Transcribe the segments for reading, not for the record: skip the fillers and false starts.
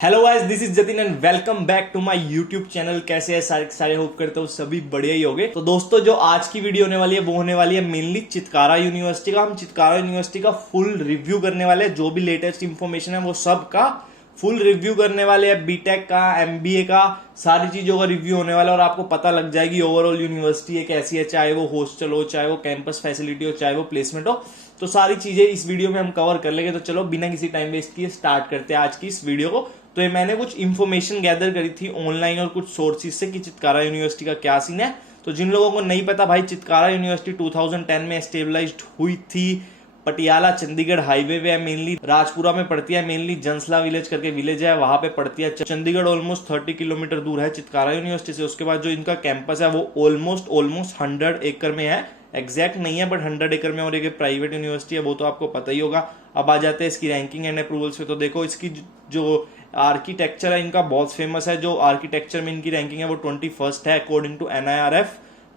Hello guys, this is Jatin and welcome back to my YouTube channel. कैसे है सारे hope करते हो सभी बढ़िया ही होगे। तो दोस्तों, जो आज की वीडियो होने वाली है वो होने वाली है मेनली चितकारा यूनिवर्सिटी का। हम चितकारा यूनिवर्सिटी का फुल रिव्यू करने वाले हैं। जो भी लेटेस्ट इंफॉर्मेशन है वो सब का फुल रिव्यू करने वाले हैं। बीटेक का, एमबीए का, सारी चीजों का रिव्यू होने वाला है और आपको पता लग जाएगी ओवरऑल यूनिवर्सिटी है कैसी है, चाहे वो हॉस्टल हो, चाहे वो कैंपस फैसिलिटी हो, चाहे वो प्लेसमेंट हो। तो सारी चीजें इस वीडियो में हम कवर कर लेंगे। तो चलो बिना किसी टाइम वेस्ट किए स्टार्ट करते हैं आज की इस वीडियो को। तो ये मैंने कुछ इंफॉर्मेशन गैदर करी थी ऑनलाइन और कुछ सोर्सेज से कि चितकारा यूनिवर्सिटी का क्या सीन है। तो जिन लोगों को नहीं पता भाई, चितकारा यूनिवर्सिटी 2010 में स्टेबलाइज्ड हुई थी। पटियाला चंडीगढ़ हाईवे पे है, मेनली राजपुरा में पड़ती है, मेनली जंसला विलेज करके विलेज है, वहां पे पड़ती है। चंडीगढ़ ऑलमोस्ट 30 किलोमीटर दूर है चितकारा यूनिवर्सिटी से। उसके बाद जो इनका कैंपस है वो ऑलमोस्ट 100 एकड़ में है। एग्जैक्ट नहीं है बट 100 एकड़ में। और एक प्राइवेट यूनिवर्सिटी है, वो तो आपको पता ही होगा। अब आ जाते हैं इसकी रैंकिंग एंड अप्रूवल्स पे। तो देखो, इसकी जो आर्किटेक्चर है इनका बहुत फेमस है। जो आर्किटेक्चर में इनकी रैंकिंग है वो 21st है अकॉर्डिंग टू NIRF।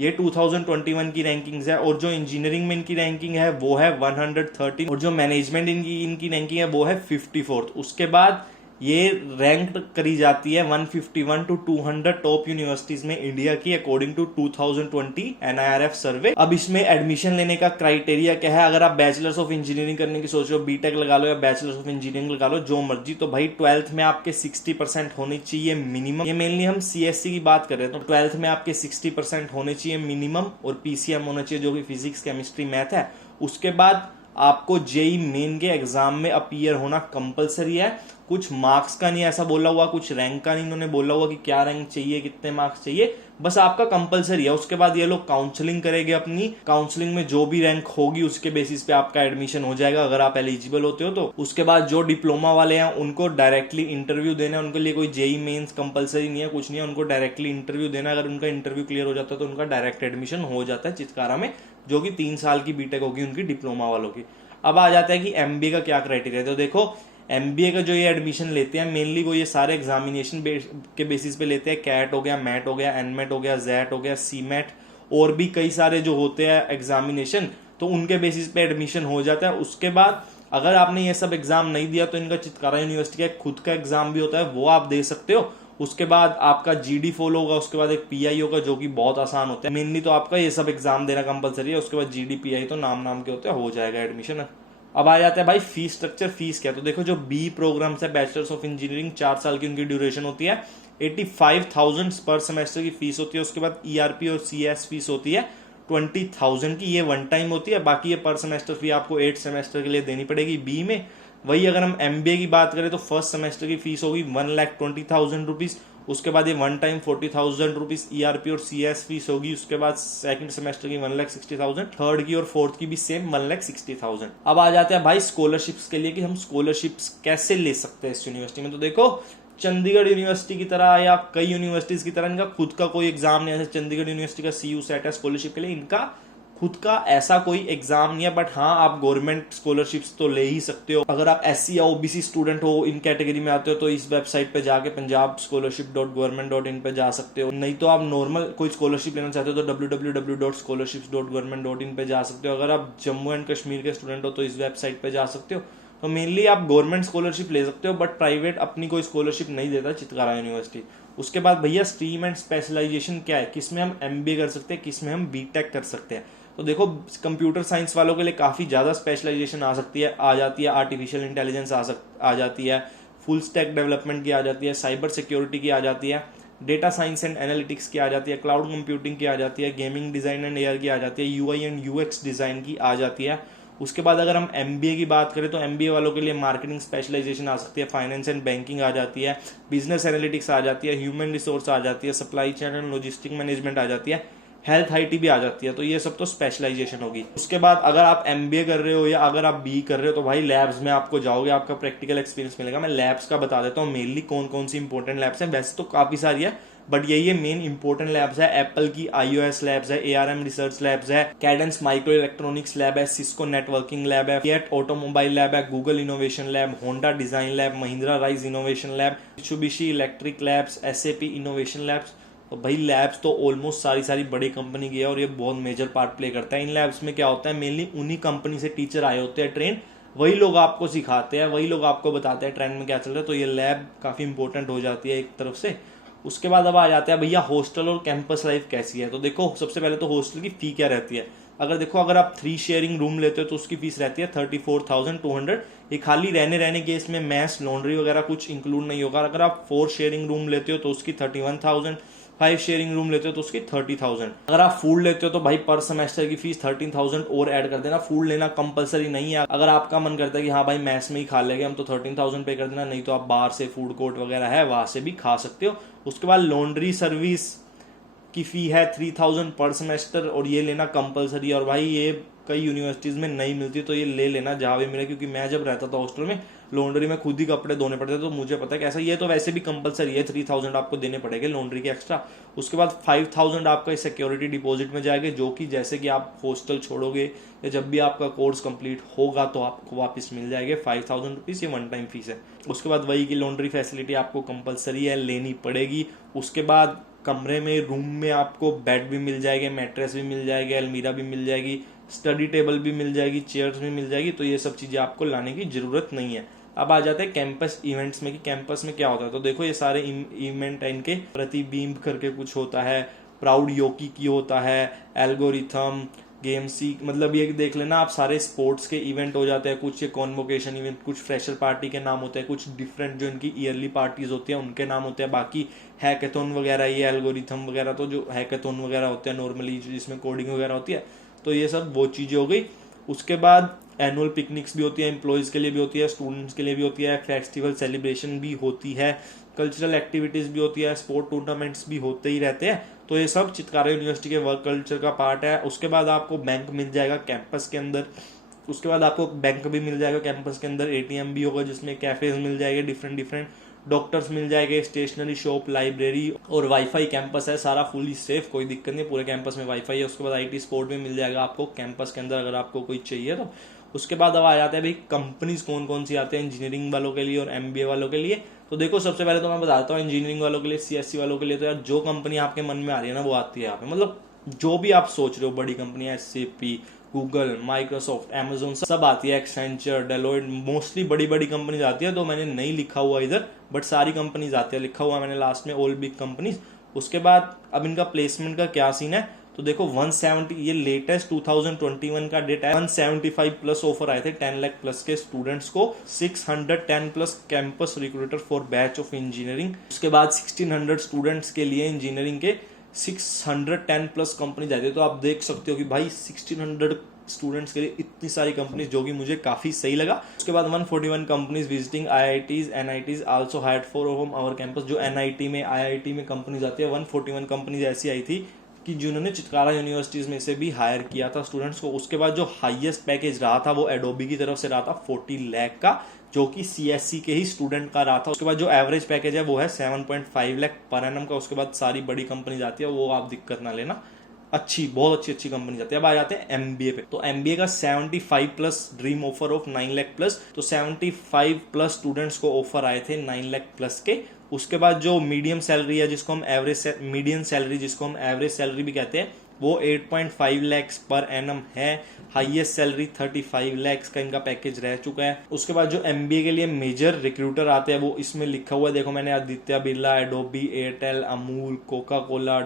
ये 2021 की रैंकिंग्स है। और जो इंजीनियरिंग में इनकी रैंकिंग है वो है 113। और जो मैनेजमेंट इनकी रैंकिंग है वो है 54th। उसके बाद ये रैंक करी जाती है 151 टू 200 टॉप यूनिवर्सिटीज में इंडिया की अकॉर्डिंग टू 2020 NIRF सर्वे। अब इसमें एडमिशन लेने का क्राइटेरिया क्या है? अगर आप बैचलर्स ऑफ इंजीनियरिंग करने की सोच रहे हो, बीटेक लगा लो या बैचलर्स ऑफ इंजीनियरिंग लगा लो, जो मर्जी, तो भाई 12th में आपके 60% होने चाहिए मिनिमम। ये मेनली हम CSC की बात कर रहे हैं। तो 12th में आपके 60% होने चाहिए मिनिमम और PCM होना चाहिए जो कि फिजिक्स केमिस्ट्री मैथ है। उसके बाद आपको जेई मेन के एग्जाम में अपीयर होना कंपलसरी है। कुछ मार्क्स का नहीं ऐसा बोला हुआ, कुछ रैंक का नहीं इन्होंने बोला हुआ कि क्या रैंक चाहिए, कितने मार्क्स चाहिए, बस आपका कंपलसरी है। उसके बाद ये लोग काउंसलिंग करेंगे। अपनी काउंसलिंग में जो भी रैंक होगी उसके बेसिस पे आपका एडमिशन हो जाएगा अगर आप एलिजिबल होते हो तो। उसके बाद जो डिप्लोमा वाले हैं उनको डायरेक्टली इंटरव्यू देना है। उनके लिए कोई जेई मेन्स कंपलसरी नहीं है, कुछ नहीं है, उनको डायरेक्टली इंटरव्यू देना। अगर उनका इंटरव्यू क्लियर हो जाता है तो उनका डायरेक्ट एडमिशन हो जाता है चितकारा में, जो कि 3 साल की बीटेक होगी उनकी डिप्लोमा वालों की। अब आ जाता है कि एमबीए का क्या क्राइटेरिया है। तो देखो, एमबीए का जो ये एडमिशन लेते हैं मेनली वो ये सारे एग्जामिनेशन के बेसिस पे लेते हैं। कैट हो गया, मैट हो गया, एनमेट हो गया, जैट हो गया, सीमेट, और भी कई सारे जो होते हैं एग्जामिनेशन, तो उनके बेसिस पे एडमिशन हो जाता है। उसके बाद अगर आपने ये सब एग्जाम नहीं दिया तो इनका चितकारा यूनिवर्सिटी का खुद का एग्जाम भी होता है, वो आप दे सकते हो। उसके बाद आपका GD फॉलो होगा, उसके बाद एक PI होगा जो कि बहुत आसान होता है। मेनली तो आपका ये सब एग्जाम देना कंपलसरी है। उसके बाद GD PI तो नाम के होते हैं, हो जाएगा एडमिशन। अब आ जाता है भाई फीस स्ट्रक्चर, फीस क्या। तो देखो, जो बी प्रोग्राम्स है बैचलर्स ऑफ इंजीनियरिंग, 4 साल की उनकी ड्यूरेशन होती है। 85,000 पर सेमेस्टर की फीस होती है। उसके बाद ERP और CS फीस होती है 20,000 की। ये वन टाइम होती है, बाकी ये पर सेमेस्टर फी आपको 8 सेमेस्टर के लिए देनी पड़ेगी बी में। वही अगर हम MBA की बात करें तो फर्स्ट सेमेस्टर की फीस होगी 1,20,000 रुपीज। उसके बाद ये वन टाइम 40,000 रुपीज ERP और CS फीस होगी। उसके बाद सेकंड सेमेस्टर की 1,60,000, थर्ड की और फोर्थ की भी सेम 1,60,000। अब आ जाते हैं भाई स्कॉलरशिप्स के लिए कि हम स्कॉलरशिप्स कैसे ले सकते हैं इस यूनिवर्सिटी में। तो देखो, चंडीगढ़ यूनिवर्सिटी की तरह या कई यूनिवर्सिटीज की तरह इनका खुद का कोई एग्जाम नहीं है। चंडीगढ़ यूनिवर्सिटी का CU सेट है स्कॉलरशिप के लिए, इनका खुद का ऐसा कोई एग्जाम नहीं है। बट हाँ, आप गवर्नमेंट स्कॉलरशिप्स तो ले ही सकते हो। अगर आप SC या OBC स्टूडेंट हो, इन कैटेगरी में आते हो, तो इस वेबसाइट पे जाके punjabscholarship.government.in पे जा सकते हो। नहीं तो आप नॉर्मल कोई स्कॉलरशिप लेना चाहते हो तो www.scholarships.government.in पे जा सकते हो। अगर आप जम्मू एंड कश्मीर के स्टूडेंट हो तो इस वेबसाइट पे जा सकते हो। तो मेनली आप गवर्नमेंट स्कॉलरशिप ले सकते हो, बट प्राइवेट अपनी कोई स्कॉलरशिप नहीं देता चितकारा यूनिवर्सिटी। उसके बाद भैया स्ट्रीम एंड स्पेशलाइजेशन क्या है, किसमें हम MBA कर सकते हैं, किसमें हम BTech कर सकते हैं। तो देखो, कंप्यूटर साइंस वालों के लिए काफी ज्यादा स्पेशलाइजेशन आ जाती है। आर्टिफिशियल इंटेलिजेंस आ जाती है, फुल स्टैक डेवलपमेंट की आ जाती है, साइबर सिक्योरिटी की आ जाती है, डेटा साइंस एंड एनालिटिक्स की आ जाती है, क्लाउड कंप्यूटिंग की आ जाती है, गेमिंग डिजाइन एंड AR की आ जाती है, UI एंड UX डिजाइन की आ जाती है। उसके बाद अगर हम MBA की बात करें तो MBA वालों के लिए मार्केटिंग स्पेशलाइजेशन आ सकती है, फाइनेंस एंड बैंकिंग आ जाती है, बिजनेस एनालिटिक्स आ जाती है, ह्यूमन रिसोर्स आ जाती है, supply chain and logistic management आ जाती है, हेल्थ IT भी आ जाती है। तो ये सब तो स्पेशलाइजेशन होगी। उसके बाद अगर आप MBA कर रहे हो या अगर आप BE कर रहे हो तो भाई लैब्स में आपको जाओगे, आपका प्रैक्टिकल एक्सपीरियंस मिलेगा। मैं लैब्स का बता देता हूँ मेनली कौन कौन सी इंपॉर्टेंट लैब्स हैं। वैसे तो काफी सारी है बट यही मेन इंपॉर्टेंट लैब्स है। एप्पल की iOS लैब्स है, ARM रिसर्च लैब्स है, कैडेंस माइक्रो इलेक्ट्रॉनिक्स लैब है, सिस्को नेटवर्किंग लैब है, फिएट ऑटोमोबाइल लैब है, Google innovation lab, Honda design lab, Mahindra rise innovation lab, Mitsubishi electric labs, SAP innovation labs. तो भाई labs तो almost सारी बड़ी कंपनी की है और ये बहुत मेजर पार्ट प्ले करता है। इन लैब्स में क्या होता है, मेनली उन्हीं कंपनी से टीचर आए होते हैं ट्रेन, वही लोग आपको सिखाते हैं, वही लोग आपको बताते हैं ट्रेंड में क्या चल रहा है। तो ये लैब काफ़ी इंपॉर्टेंट हो जाती है एक तरफ से। उसके बाद अब आ जाते हैं भैया हॉस्टल और कैंपस लाइफ कैसी है। तो देखो सबसे पहले तो हॉस्टल की फ़ी क्या रहती है। अगर आप 3 शेयरिंग रूम लेते हो तो उसकी फीस रहती है 34,200। ये खाली रहने के, इसमें मैस लॉन्ड्री वगैरह कुछ इंक्लूड नहीं होगा। अगर आप 4 शेयरिंग रूम लेते हो तो उसकी 31,000, 5 शेयरिंग रूम लेते हो तो उसकी 30,000। अगर आप फूड लेते हो तो भाई पर सेमेस्टर की फीस 13,000 और ऐड कर देना। फूड लेना कंपलसरी नहीं है, अगर आपका मन करता है कि हाँ भाई मैस में ही खा लेंगे हम तो 13,000 पे कर देना, नहीं तो आप बाहर से फूड कोर्ट वगैरह है वहां से भी खा सकते हो। उसके बाद लॉन्ड्री सर्विस की फी है 3,000 पर सेमेस्टर और ये लेना कंपलसरी। और भाई ये कई यूनिवर्सिटीज में नहीं मिलती तो ये ले लेना जहाँ भी मिले, क्योंकि मैं जब रहता था हॉस्टल में लॉन्ड्री में खुद ही कपड़े धोने पड़ते तो मुझे पता है कैसा। ये तो वैसे भी कंपलसरी है, 3,000 आपको देने पड़ेंगे लॉन्ड्री के एक्स्ट्रा। उसके बाद 5,000 आपका सिक्योरिटी डिपॉजिट में जाएगा, जो कि जैसे कि आप हॉस्टल छोड़ोगे या जब भी आपका कोर्स कंप्लीट होगा तो आपको वापस मिल जाएंगे 5,000 रुपीज़। ये वन टाइम फीस है। उसके बाद वही की लॉन्ड्री फैसिलिटी आपको कंपलसरी है, लेनी पड़ेगी। उसके बाद कमरे में, रूम में आपको बेड भी मिल जाएंगे, मैट्रेस भी मिल जाएगी, अलमीरा भी मिल जाएगी, स्टडी टेबल भी मिल जाएगी, चेयर्स भी मिल जाएगी। तो ये सब चीज़ें आपको लाने की ज़रूरत नहीं है। अब आ जाते हैं कैंपस इवेंट्स में कि कैंपस में क्या होता है। तो देखो ये सारे इवेंट है, इनके प्रतिबिंब करके कुछ होता है, प्राउड योकी की होता है, एल्गोरिथम, गेम सी, मतलब ये देख लेना आप, सारे स्पोर्ट्स के इवेंट हो जाते हैं। कुछ ये कॉन्वोकेशन इवेंट, कुछ फ्रेशर पार्टी के नाम होते हैं, कुछ डिफरेंट जो इनकी ईयरली पार्टीज होती हैं उनके नाम होते हैं। बाकी हैकेथॉन वगैरह, ये एल्गोरिथम वगैरह, तो जो हैकेथॉन वगैरह होते हैं नॉर्मली जिसमें कोडिंग वगैरह होती है, तो ये सब वो चीज़ें हो गई। उसके बाद एनुअल पिकनिक्स भी होती है, एम्प्लॉयज़ के लिए भी होती है, स्टूडेंट्स के लिए भी होती है, फेस्टिवल सेलिब्रेशन भी होती है, कल्चरल एक्टिविटीज़ भी होती है, स्पोर्ट टूर्नामेंट्स भी होते ही रहते हैं। तो ये सब चितकारा यूनिवर्सिटी के वर्क कल्चर का पार्ट है। उसके बाद आपको बैंक मिल जाएगा कैंपस के अंदर। उसके बाद आपको बैंक भी मिल जाएगा कैंपस के अंदर, एटीएम भी होगा जिसमें कैफेज मिल जाएंगे डिफरेंट, डॉक्टर्स मिल जाएंगे, स्टेशनरी शॉप, लाइब्रेरी और वाईफाई। कैंपस है सारा फुली सेफ, कोई दिक्कत नहीं, पूरे कैंपस में वाईफाई है। उसके बाद आईटी स्पोर्ट भी मिल जाएगा आपको कैंपस के अंदर अगर आपको कोई चाहिए तो। उसके बाद अब आ जाते हैं भाई कंपनीज कौन कौन सी आते हैं इंजीनियरिंग वालों के लिए और एमबीए वालों के लिए। तो देखो सबसे पहले तो मैं बताता हूँ इंजीनियरिंग वालों के लिए, सीएससी वालों के लिए तो यार जो कंपनी आपके मन में आ रही है ना वो आती है यहाँ पे। मतलब जो भी आप सोच रहे हो बड़ी कंपनियां, एसएपी, गूगल, माइक्रोसॉफ्ट, अमेजोन, सब आती है, एक्सेंचर, डेलोइट, मोस्टली बड़ी बड़ी कंपनीज आती है। तो मैंने नहीं लिखा हुआ इधर, बट सारी कंपनीज आती है, लिखा हुआ मैंने लास्ट में ऑल बिग कंपनीज। उसके बाद अब इनका प्लेसमेंट का क्या सीन है, तो देखो 170, ये लेटेस्ट 2021 का डेटा है, 175 प्लस ऑफर आए थे 10 लाख प्लस के स्टूडेंट्स को, 610 plus campus recruiter for batch of engineering. उसके बाद 1600 स्टूडेंट्स के लिए इंजीनियरिंग के 610 प्लस कंपनी जाती है। तो आप देख सकते हो कि भाई 1600 स्टूडेंट्स के लिए इतनी सारी कंपनीज, जो कि मुझे काफी सही लगा। उसके बाद 141 companies visiting IITs, NITs also hired for home our campus. जो एनआईटी में, आईआईटी में कंपनीज आती है, 141 कंपनीज ऐसी आई थी कि जिन्होंने चितकारा यूनिवर्सिटीज में से भी हायर किया था स्टूडेंट्स को। उसके बाद जो हाईएस्ट पैकेज रहा था वो एडोबी की तरफ से रहा था 40 लाख का, जो कि सीएससी के ही स्टूडेंट का रहा था। उसके बाद जो एवरेज पैकेज है वो है 7.5 लाख पर एनम का। उसके बाद सारी बड़ी कंपनी जाती है, वो आप दिक्कत ना लेना, अच्छी, बहुत अच्छी कंपनी जाती है। अब आ जाते हैं एमबीए पे। तो एमबीए का 75 plus dream offer of 9 lakh plus, तो 75 प्लस स्टूडेंट्स को ऑफर आए थे 9 लाख प्लस के। उसके बाद जो मीडियम सैलरी है जिसको हम एवरेज, मीडियम सैलरी जिसको हम एवरेज सैलरी भी कहते हैं, वो 8.5 लाख पर एनम है। हाईएस्ट सैलरी 35 लाख का इनका पैकेज रह चुका है। उसके बाद जो एमबीए के लिए मेजर रिक्रूटर आते हैं वो इसमें लिखा हुआ है, देखो मैंने Aditya Birla, Adobe, Airtel, Amul, Coca Cola,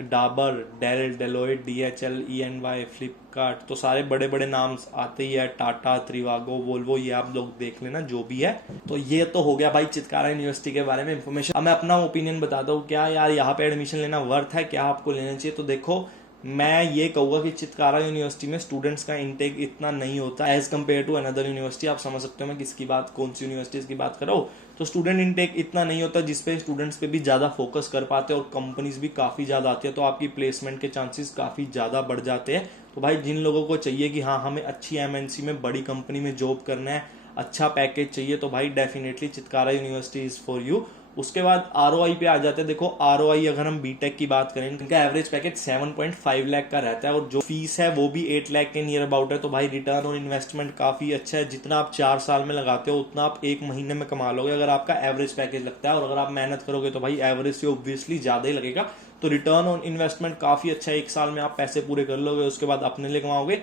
Dabur, Dell, Deloitte, DHL, E N Y, Flipkart, तो सारे बड़े बड़े नाम आते ही है, टाटा, त्रिवागो, वोल्वो, ये आप लोग देख लेना जो भी है। तो ये तो हो गया भाई चितकारा यूनिवर्सिटी के बारे में इन्फॉर्मेशन। अब मैं अपना ओपिनियन बताता हूँ, क्या यार यहाँ पे एडमिशन लेना वर्थ है, क्या आपको लेना चाहिए। तो देखो मैं ये कहूँगा कि चितकारा यूनिवर्सिटी में स्टूडेंट्स का इंटेक इतना नहीं होता as compare to another university. आप समझ सकते हो मैं किसकी बात, कौन सी यूनिवर्सिटीज की बात कर रहा हूँ। तो स्टूडेंट इंटेक इतना नहीं होता जिसपे स्टूडेंट्स पे भी ज़्यादा फोकस कर पाते हैं, और कंपनीज भी काफ़ी ज़्यादा आती है, तो आपकी प्लेसमेंट के चांसेस काफ़ी ज़्यादा बढ़ जाते हैं। तो भाई जिन लोगों को चाहिए कि हाँ हमें अच्छी एमएनसी में, बड़ी कंपनी में जॉब करना है, अच्छा पैकेज चाहिए, तो भाई definitely Chitkara university is for you. उसके बाद आरओआई पे आ जाते हैं। देखो आरओआई अगर हम बीटेक की बात करें, इनका एवरेज पैकेज 7.5 लाख का रहता है, और जो फीस है वो भी 8 लाख के नियर अबाउट है। तो भाई रिटर्न ऑन इन्वेस्टमेंट काफी अच्छा है, जितना आप 4 साल में लगाते हो उतना आप 1 महीने में कमा लोगे अगर आपका एवरेज पैकेज लगता है। और अगर आप मेहनत करोगे तो भाई एवरेज से ऑब्वियसली ज्यादा ही लगेगा। तो रिटर्न ऑन इन्वेस्टमेंट काफी अच्छा है, 1 साल में आप पैसे पूरे कर लोगे, उसके बाद अपने लिए कमाओगे,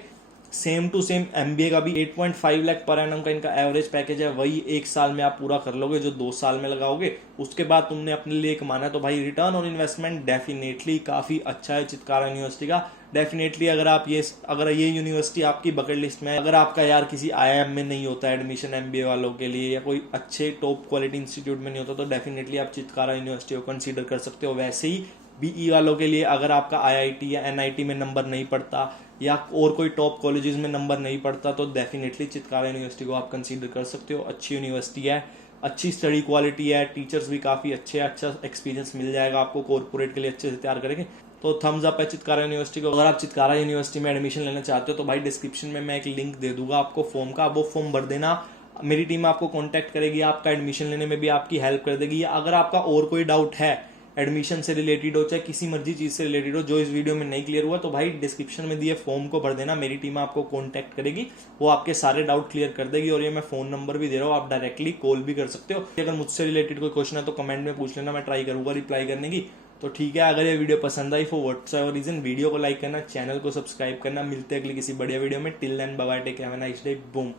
सेम टू सेम एमबीए का भी 8.5 लाख पर एनम का इनका एवरेज पैकेज है, वही 1 साल में आप पूरा कर लोगे जो 2 साल में लगाओगे। उसके बाद तुमने अपने लिए कमाना है तो भाई रिटर्न ऑन इन्वेस्टमेंट डेफिनेटली काफी अच्छा है चितकारा यूनिवर्सिटी का। डेफिनेटली अगर ये यूनिवर्सिटी आपकी बकेट लिस्ट में है, अगर आपका यार किसी आईआईएम में नहीं होता एडमिशन एमबीए वालों के लिए या कोई अच्छे टॉप क्वालिटी इंस्टीट्यूट में नहीं होता, तो डेफिनेटली आप चितकारा यूनिवर्सिटी को कंसीडर कर सकते हो। वैसे ही बीई वालों के लिए अगर आपका आईआईटी या एनआईटी में नंबर नहीं पड़ता या और कोई टॉप कॉलेजेस में नंबर नहीं पड़ता तो डेफिनेटली चितकारा यूनिवर्सिटी को आप कंसीडर कर सकते हो। अच्छी यूनिवर्सिटी है, अच्छी स्टडी क्वालिटी है, टीचर्स भी काफी अच्छे, अच्छा एक्सपीरियंस मिल जाएगा आपको, कॉर्पोरेट के लिए अच्छे से तैयार करेंगे। तो थम्स अप है चितकारा यूनिवर्सिटी को। अगर आप चितकारा यूनिवर्सिटी में एडमिशन लेना चाहते हो तो भाई डिस्क्रिप्शन में मैं एक लिंक दे दूंगा आपको फॉर्म का, वो फॉर्म भर देना। मेरी टीम आपको कॉन्टैक्ट करेगी, आपका एडमिशन लेने में भी आपकी हेल्प कर देगी। या अगर आपका और कोई डाउट है एडमिशन से रिलेटेड हो चाहे किसी मर्जी चीज से रिलेटेड हो जो इस वीडियो में नहीं क्लियर हुआ, तो भाई डिस्क्रिप्शन में दिए फॉर्म को भर देना, मेरी टीम आपको कांटेक्ट करेगी, वो आपके सारे डाउट क्लियर कर देगी। और ये मैं फोन नंबर भी दे रहा हूँ, आप डायरेक्टली कॉल भी कर सकते हो। अगर मुझसे रिलेटेड कोई क्वेश्चन है तो कमेंट में पूछ लेना, मैं ट्राई करूंगा रिप्लाई करने की। तो ठीक है, अगर ये वीडियो पसंद आई फॉर व्हाट्सएवर रीजन वीडियो को लाइक करना, चैनल को सब्सक्राइब करना। मिलते हैं अगली किसी बढ़िया वीडियो में। Till then bye bye, take care, have a nice day, boom.